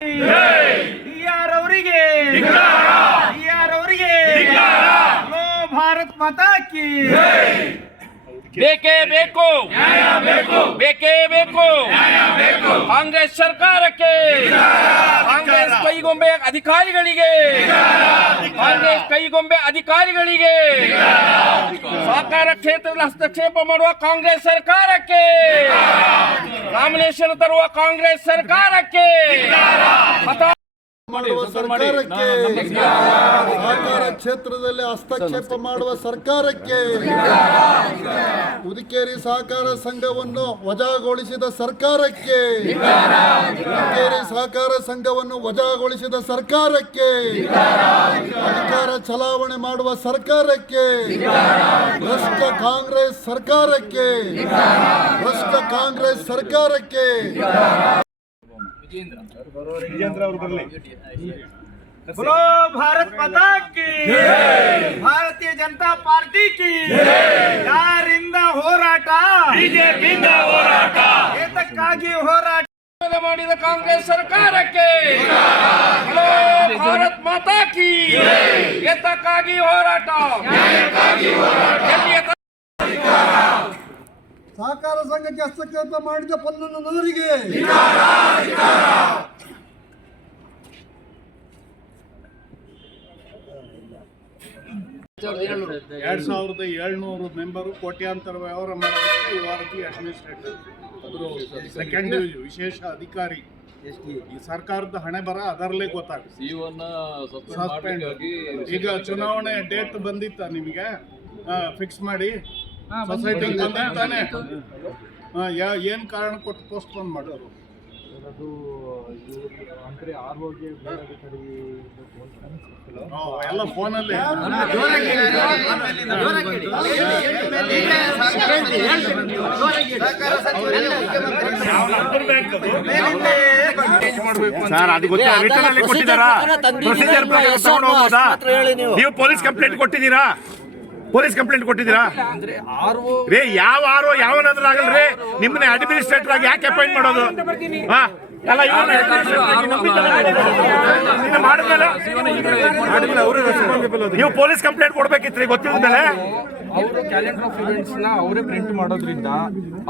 B R ಅವರಿಗೆ B R ಅವರಿಗೆ hello Bharat ಮಾತಾ ಕಿ ಬೇಕೇ ಬೇಕು ಬೇಕೇ ಬೇಕು ಕಾಂಗ್ರೆಸ್ ಸರ್ಕಾರಕ್ಕೆ. ಕಾಂಗ್ರೆಸ್ ಕೈಗೊಂಬೆ ಅಧಿಕಾರಿಗಳಿಗೆ. ಕಾಂಗ್ರೆಸ್ ಕೈಗೊಂಬೆ ಅಧಿಕಾರಿಗಳಿಗೆ. ಸಹಕಾರ ಕ್ಷೇತ್ರದಲ್ಲಿ ಹಸ್ತಕ್ಷೇಪ ಮಾಡುವ ಕಾಂಗ್ರೆಸ್ ಸರ್ಕಾರಕ್ಕೆ. ನಾಮಿನೇಷನ್ ತರುವ ಕಾಂಗ್ರೆಸ್ ಸರ್ಕಾರಕ್ಕೆ. ಮಾಡುವ ಸರ್ಕಾರಕ್ಕೆ ಸಹಕಾರ ಕ್ಷೇತ್ರದಲ್ಲಿ ಹಸ್ತಕ್ಷೇಪ ಮಾಡುವ ಸರ್ಕಾರಕ್ಕೆ ಉದಿಕೇರಿ ಸಹಕಾರ ಸಂಘವನ್ನು ವಜಾಗೊಳಿಸಿದ ಸರ್ಕಾರಕ್ಕೆ ಉದಿಕೇರಿ ಸಹಕಾರ ಸಂಘವನ್ನು ವಜಾಗೊಳಿಸಿದ ಸರ್ಕಾರಕ್ಕೆ ಅಧಿಕಾರ ಚಲಾವಣೆ ಮಾಡುವ ಸರ್ಕಾರಕ್ಕೆ ಭ್ರಷ್ಟ ಕಾಂಗ್ರೆಸ್ ಸರ್ಕಾರಕ್ಕೆ ಭ್ರಷ್ಟ ಕಾಂಗ್ರೆಸ್ ಸರ್ಕಾರಕ್ಕೆ बोलो भारत माता की ಭಾರತೀಯ ಜನತಾ ಪಾರ್ಟಿ ಕಿ ಯಾರಿಂದ ಹೋರಾಟ ಬಿಜೆಪಿಯಿಂದ ಹೋರಾಟ ಏತಕ್ಕಾಗಿ ಹೋರಾಟ ಮಾಡಿದ ಕಾಂಗ್ರೆಸ್ ಸರ್ಕಾರಕ್ಕೆ ಹಲೋ ಭಾರತ್ ಮಾತಾ ಕಿ ಎತ್ತಕ್ಕಾಗಿ ಹೋರಾಟ ಎಲ್ಲಿಯ ತ- ಸಹಕಾರ ಸಂಘಕ್ಕೆ ಹಸ್ತಕ್ಷೇಪ ಮಾಡಿದ ಪೊನ್ನಣ್ಣನವರಿಗೆ ಎರಡ್ ಸಾವಿರದ ಏಳ್ನೂರು ಮೆಂಬರು ಕೋಟ್ಯಾಂತರ ವ್ಯವಹಾರ ಮಾಡೋದಕ್ಕೆ ಈ ವಾರಕ್ಕೆ ಅಡ್ಮಿನಿಸ್ಟ್ರೇಟರ್ ಸೆಕೆಂಡ್ ವಿಶೇಷ ಅಧಿಕಾರಿ. ಈ ಸರ್ಕಾರದ ಹಣೆ ಬರ ಅದರಲ್ಲೇ ಗೊತ್ತಾಗುತ್ತೆ. ಸಸ್ಪೆಂಡ್ ಈಗ ಚುನಾವಣೆ ಡೇಟ್ ಬಂದಿತ್ತ ನಿಮಗೆ? ಫಿಕ್ಸ್ ಮಾಡಿ. ಸೊಸೈಟಿ ಯಾ ಏನು ಕಾರಣ ಕೊಟ್ಟು ಪೋಸ್ಟ್ಪೋನ್ ಮಾಡೋರು ಓ, ಎಲ್ಲ ಫೋನಲ್ಲಿ ಸರ್ ಅದು ಗೊತ್ತಿಲ್ಲ ರಿಟರ್ನ್ ಅಲ್ಲಿ ಕೊಟ್ಟಿದ್ದಾರಾ? ಪ್ರೊಸೀಜರ್ ಪ್ರಕಾರ ತಗೊಂಡು ಹೋಗ್ಬೋದಾ ನೀವು ಪೊಲೀಸ್ ಕಂಪ್ಲೇಂಟ್ ಕೊಟ್ಟಿದ್ದೀರಾ? ಪೊಲೀಸ್ ಕಂಪ್ಲೇಂಟ್ ಕೊಟ್ಟಿದ್ದೀರಾ? ರೇ, ಯಾವ ಆರೋ ಯಾವನಾದ್ರೂ ಆಗಲ್ರಿ ನಿಮ್ಮನ್ನ ಅಡ್ಮಿನಿಸ್ಟ್ರೇಟರ್ ಆಗಿ ಯಾಕೆ ಅಪಾಯಿಂಟ್ ಮಾಡೋದು? ಹಾ? ಅಲ್ಲ ಮಾಡಿದ್ಮೇಲೆ. ನೀವು ಪೊಲೀಸ್ ಕಂಪ್ಲೇಂಟ್ ಕೊಡ್ಬೇಕಿತ್ರಿ ಗೊತ್ತಿಲ್ಲ ಮೇಲೆ? ಅವರು ಕ್ಯಾಲೆಂಡರ್ ಆಫ್ ಇವೆಂಟ್ಸ್ನ ಅವರೇ ಪ್ರಿಂಟ್ ಮಾಡೋದ್ರಿಂದ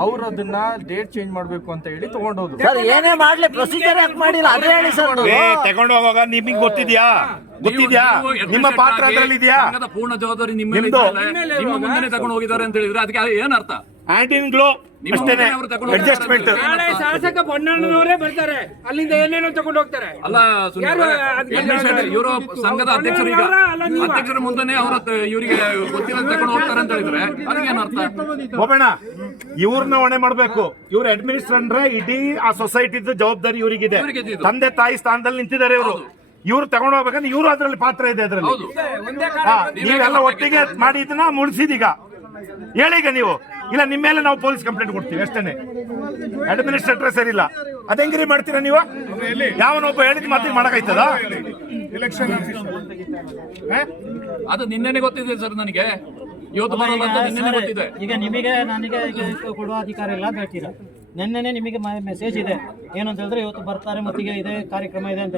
ಅವ್ರು ಅದನ್ನ ಡೇಟ್ ಚೇಂಜ್ ಮಾಡ್ಬೇಕು ಅಂತ ಹೇಳಿ ತಗೊಂಡೋದ್ರು. ಸರ್ ಏನೇ ಮಾಡ್ಲಿ ಪ್ರೊಸೀಜರ್ ಯಾಕೆ ಮಾಡಿಲ್ಲ? ಅದೇ ಹೇಳಿ ಸರ್ ಏ ತಗೊಂಡು ಹೋಗುವಾಗ ನಿಮಗೆ ಗೊತ್ತಿದ್ಯಾ? ಗೊತ್ತಿದ್ಯಾ? ನಿಮ್ಮ ಪಾತ್ರ ಅದ್ರಲ್ಲಿ ಇದೆಯಾ? ಪೂರ್ಣ ಜವಾಬ್ದಾರಿ ನಿಮ್ಮ ಮುಂದೆ ತಗೊಂಡು ಹೋಗಿದ್ದಾರೆ ಅಂತ ಹೇಳಿದ್ರೆ ಅದಕ್ಕೆ ಏನ್ ಅರ್ಥ? ಹ್ಯಾಂಡ್ ಗ್ಲೋ ಅಡ್ಜಸ್ಟ್ಮೆಂಟ್ ಅಂತ ಶಾಸಕ ಬೊಣ್ಣಣ್ಣನವರೇ ಬರ್ತಾರೆ. ಅಲ್ಲಿಂದ ಏನೇನೋ ತಗೊಂಡು ಹೋಗ್ತಾರೆ. ಅಲ್ಲ ಯಾರು ಅದಕ್ಕೆ ಇವರು ಸಂಘದ ಅಧ್ಯಕ್ಷರು ಈಗ. ಅಧ್ಯಕ್ಷರ ಮುಂದೆನೆ ಅವರ ಇವರಿಗೆ ಗೊತ್ತಿಲ್ಲ ತಗೊಂಡು ಹೋಗ್ತಾರೆ ಅಂತ ಹೇಳಿದ್ರೆ ಅದಕ್ಕೇನು ಏನ್ ಅರ್ಥ? ಹೋಗೋಣ ಇವ್ರನ್ನ ಹೊಣೆ ಮಾಡ್ಬೇಕು. ಇವ್ರ ಅಡ್ಮಿನಿಸ್ಟ್ರೇಟರ್ ಅಂದ್ರೆ ಇಡೀ ಆ ಸೊಸೈಟಿದ ಜವಾಬ್ದಾರಿ ಇವರಿಗಿದೆ. ತಂದೆ ತಾಯಿ ಸ್ಥಾನದಲ್ಲಿ ನಿಂತಿದ್ದಾರೆ ಇವರು. ಇವ್ರು ತಗೊಂಡು ಹೋಗ್ಬೇಕಂದ್ರೆ ಇವ್ರು ಅದ್ರಲ್ಲಿ ಪಾತ್ರ ಇದೆ ಅದ್ರಲ್ಲಿ. ನೀವೆಲ್ಲ ಒಟ್ಟಿಗೆ ಮಾಡಿ ಮುಳ್ಸಿದೀಗ ಮುಳಿಸಿದೀಗ. ಹೇಳಿ ಈಗ ನೀವು. ಇಲ್ಲ ನಿಮ್ಮ ಮೇಲೆ ನಾವು ಪೊಲೀಸ್ ಕಂಪ್ಲೇಂಟ್ ಕೊಡ್ತೀವಿ ಅಷ್ಟೇನೆ. ಅಡ್ಮಿನಿಸ್ಟ್ರೇಟರ್ ಸರಿಯಿಲ್ಲ. ಇಲ್ಲ ಅದ್ ಹೆಂಗ್ರಿ ಮಾಡ್ತೀರಾ ನೀವು? ಯಾವನೊಬ್ಬ ಹೇಳಿದ ಮಾತಿಗೆ ಮಾಡಕ್ಕಾಯ್ತದ? ಎಲೆಕ್ಷನ್ ಅದು ನಿನ್ನೆನೆ ಗೊತ್ತಿದೆ ಸರ್ ನನಗೆ. ಇವತ್ತು ಬರಲ್ಲ ಅಂತ ನಿನ್ನೆನೆ ಗೊತ್ತಿದೆ. ಈಗ ನಿಮಗೆ ನನಗೆ ಕೊಡುವ ಅಧಿಕಾರ ಇಲ್ಲ ಬೇಕಿರ ನಿನ್ನೆನೆ ನಿಮಗೆ ಮೆಸೇಜ್ ಇದೆ. ಏನು ಅಂತ ಹೇಳಿದ್ರೆ ಇವತ್ತು ಬರ್ತಾರೆ ಮತ್ತಿಗೆ ಇದೆ ಕಾರ್ಯಕ್ರಮ ಇದೆ ಅಂತ.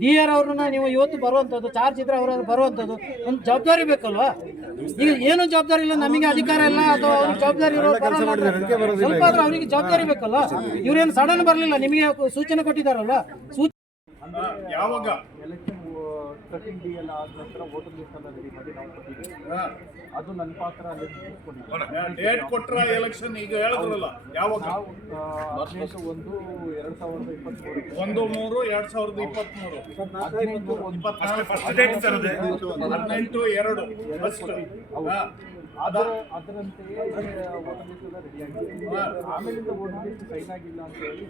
ಡಿ ಆರ್ ಅವ್ರನ್ನ ನೀವು ಇವತ್ತು ಬರುವಂಥದ್ದು ಚಾರ್ಜ್ ಇದ್ರೆ ಅವ್ರ ಬರುವಂಥದ್ದು ಒಂದು ಜವಾಬ್ದಾರಿ ಬೇಕಲ್ವಾ? ಈಗ ಏನು ಜವಾಬ್ದಾರಿ ಇಲ್ಲ ನಮಗೆ ಅಧಿಕಾರ ಇಲ್ಲ ಅಥವಾ ಅವ್ರಿಗೆ ಜವಾಬ್ದಾರಿ ಇರೋ ಸ್ವಲ್ಪ ಆದ್ರೆ ಅವರಿಗೆ ಜವಾಬ್ದಾರಿ ಬೇಕಲ್ವಾ? ಇವ್ರೇನು ಸಡನ್ ಬರಲಿಲ್ಲ ನಿಮಗೆ ಸೂಚನೆ ಕೊಟ್ಟಿದ್ದಾರಲ್ವಾ? ಸೂಚನೆ ಯಾವಾಗ? ಥರ್ಟೀನ್ ಡಿ ಎಲ್ಲ ಆದ ನಂತರ ವೋಟರ್ ಲಿಸ್ಟ್ ಎಲ್ಲ ರೆಡಿ ಮಾಡಿ ನಾವು ಕೊಟ್ಟಿದ್ದೀವಿ. ಅದು ನನ್ನ ಪಾತ್ರ ಅಲ್ಲಿ. ಡೇಟ್ ಕೊಟ್ಟರೆ ಎಲೆಕ್ಷನ್ ಈಗ ಹೇಳಿದ್ರಲ್ಲ ಯಾವಾಗ? ಹದಿನೆಂಟು ಒಂದು ಎರಡು ಸಾವಿರದ ಇಪ್ಪತ್ತ್ಮೂರು ಒಂದು ಮೂರು ಎರಡ್ ಸಾವಿರದ ಇಪ್ಪತ್ತ್ಮೂರು ಹದಿನೆಂಟು ಎರಡು. ಫಸ್ಟ್ ಅದರ ಅದರಂತೆಯೇ ವೋಟರ್ ಲಿಸ್ಟ್ ಎಲ್ಲ ರೆಡಿ ಆಗಿದೆ. ಆಮೇಲಿಂದ ವೋಟರ್ ಲಿಸ್ಟ್ ಸೈನ್ ಆಗಿಲ್ಲ ಅಂತ ಹೇಳಿ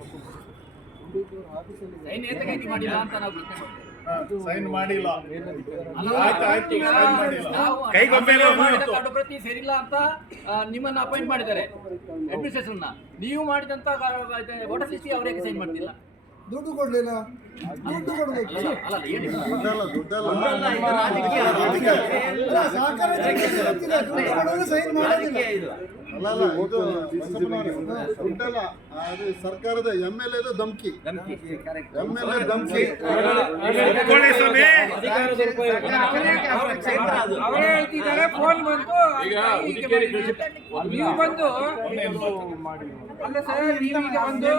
ಆಫೀಸಲ್ಲಿ ಸೈನ್ ಮಾಡಿಲ್ಲ ಅಂತ ನಾವು ಪ್ರಶ್ನೆ ಆಯ್ತು ಸೈನ್ ಮಾಡಿಲ್ಲ. ಪ್ರತಿ ಸರಿಲ್ಲ ಅಂತ ನಿಮ್ಮನ್ನ ಅಪಾಯಿಂಟ್ ಮಾಡಿದ್ದಾರೆ. ಅಡ್ಮಿನಿಸ್ಟ್ರೇಷನ್ ನೀವು ಮಾಡಿದಂತ ವೋಟರ್ ಲಿಸ್ಟ್ ಅವರಿಗೆ ಸೈನ್ ಮಾಡ್ತಿಲ್ಲ? ದುಡ್ಡು ಕೊಡ್ಲಿಲ್ಲ. ದುಡ್ಡು ಕೊಡ್ಬೇಕು. ಸಹಕಾರ ಸೈನ್ ಮಾಡೋದಿಲ್ಲ. ಅಲ್ಲ ಅದು ಸರ್ಕಾರದ ಎಂ ಎಲ್ ಎದು ಧಮ್ಕಿ. ಎಂ ಎಲ್ ಎ ಧಮ್ಕಿ. ಫೋನ್ ಬಂತು. ನೀವು ಬಂದು ಅಲ್ಲ ಸರ್ ನೀವು ಬಂದು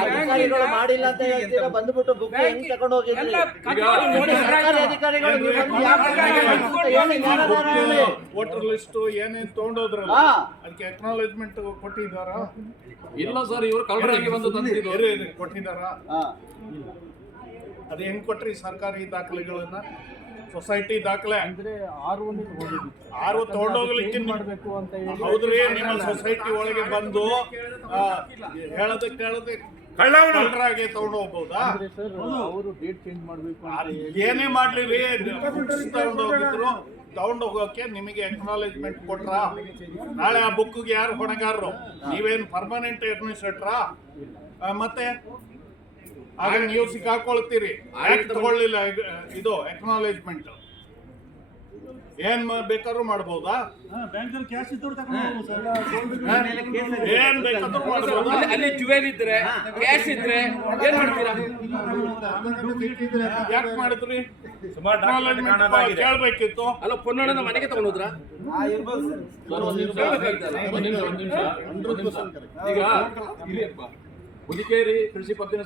ಅಧಿಕಾರಿಗಳು ಮಾಡಿಲ್ಲ ಅಂತ ಹೇಳ್ತೀರಾ? ಬಂದ್ಬಿಟ್ಟು ಬುಕ್ ಹೆಂಗ್ ತಗೊಂಡು ಹೋಗಿದ್ರಿ? ಸರ್ಕಾರಿ ಅಧಿಕಾರಿಗಳು ನೀವು ಬಂದು ಯಾವ ಪ್ರಕಾರ ಅಂತ ಹೇಳಿ ಯಾರಾದ್ರೂ ಹೇಳಿ. ವೋಟರ್ ಲಿಸ್ಟ್ ಏನೇನ್ ತಗೊಂಡೋದ್ರಲ್ಲ? ಹಾ. ಅದಕ್ಕೆ ಅಕ್ನಾಲೇಜ್ಮೆಂಟ್ ಕೊಟ್ಟಿದ್ದಾರಾ? ಇಲ್ಲ ಸರ್ ಇವರು ಕಳ್ಳರಾಗಿ ಬಂದು ತಂದಿದ್ದಾರೆ ಕೊಟ್ಟಿದ್ದಾರಾ? ಹಾ. ಅದು ಹೆಂಗ್ ಕೊಟ್ರಿ ಸರ್ಕಾರಿ ದಾಖಲೆಗಳನ್ನ? ಸೊಸೈಟಿ ದಾಖಲೆ? ಅಂದ್ರೆ ಆರು ಆರು ತಗೊಂಡೋಗ್ಲಿಕ್ಕೆ ಮಾಡಬೇಕು ಅಂತ ಹೇಳಿ. ಹೌದ್ರಿ ನಿಮ್ಮ ಸೊಸೈಟಿ ಒಳಗೆ ಬಂದು ಹೇಳೋದಕ್ಕೆ ಕೇಳೋದಕ್ಕೆ ಕಳ್ಳವನು. ಕಳ್ಳರಾಗೆ ತಗೊಂಡು ಹೋಗ್ಬೋದಾ? ಅಂದ್ರೆ ಸರ್ ಅವರು ಡೇಟ್ ಚೇಂಜ್ ಮಾಡ್ಬೇಕು ಏನೇ ಮಾಡ್ಲಿ ರೀ ತಗೊಂಡು ಹೋಗಿದ್ರು. ತಗೊಂಡು ಹೋಗೋಕೆ ನಿಮಗೆ ಎಕ್ನಾಲೇಜ್ಮೆಂಟ್ ಕೊಟ್ರ? ನಾಳೆ ಆ ಬುಕ್ಗೆ ಯಾರು ಹೊಣೆಗಾರರು? ನೀವೇನು ಪರ್ಮನೆಂಟ್ ಅಡ್ಮಿನಿಸ್ಟ್ರೇಟ್ರಾ ಮತ್ತೆ? ಆಗ ನೀವು ಸಿಕ್ಕಾಕೊಳ್ತೀರಿ. ಆಯ್ತು. ತಗೊಳ್ಳಿಲ್ಲ ಇದ್- ಇದು ಅಕ್ನಾಲೇಜ್ಮೆಂಟ್ ಏನ್ ಬೇಕಾದ್ರೂ ಮಾಡ್ಬೋದಾ? ಏನ್ ಬೇಕಾದ್ರೂ ಮಾಡ್ಬೋದಾ? ಅಲ್ಲಿ- ಜುವೆಲ್ ಇದ್ರೆ ಕ್ಯಾಶ್ ಇದ್ರೆ ಏನ್ ಮಾಡ್ತೀರಾ? ಯಾಕೆ ಮಾಡಿದ್ರಿ? ಸುಮಾರು ಡಾಕ್ಯುಮೆಂಟ್ ಕಾಣದಾಗಿದೆ. ಕೇಳ್ಬೇಕಿತ್ತು. ಅಲ್ಲ ಪೊನ್ನಣ್ಣನ ಮನೆಗೆ ತಗೊಂಡೋದ್ರ? ಒಂದ್ ನಿಮಿಷ. ಒಂದ್ ನಿಮಿಷ. ಒಂದ್ ನಿಮಿಷ. ಒಂದ್ ನಿಮಿಷ. ಈಗ ಹುದಿಕೇರಿ ಕೃಷಿ ಪತ್ತಿನ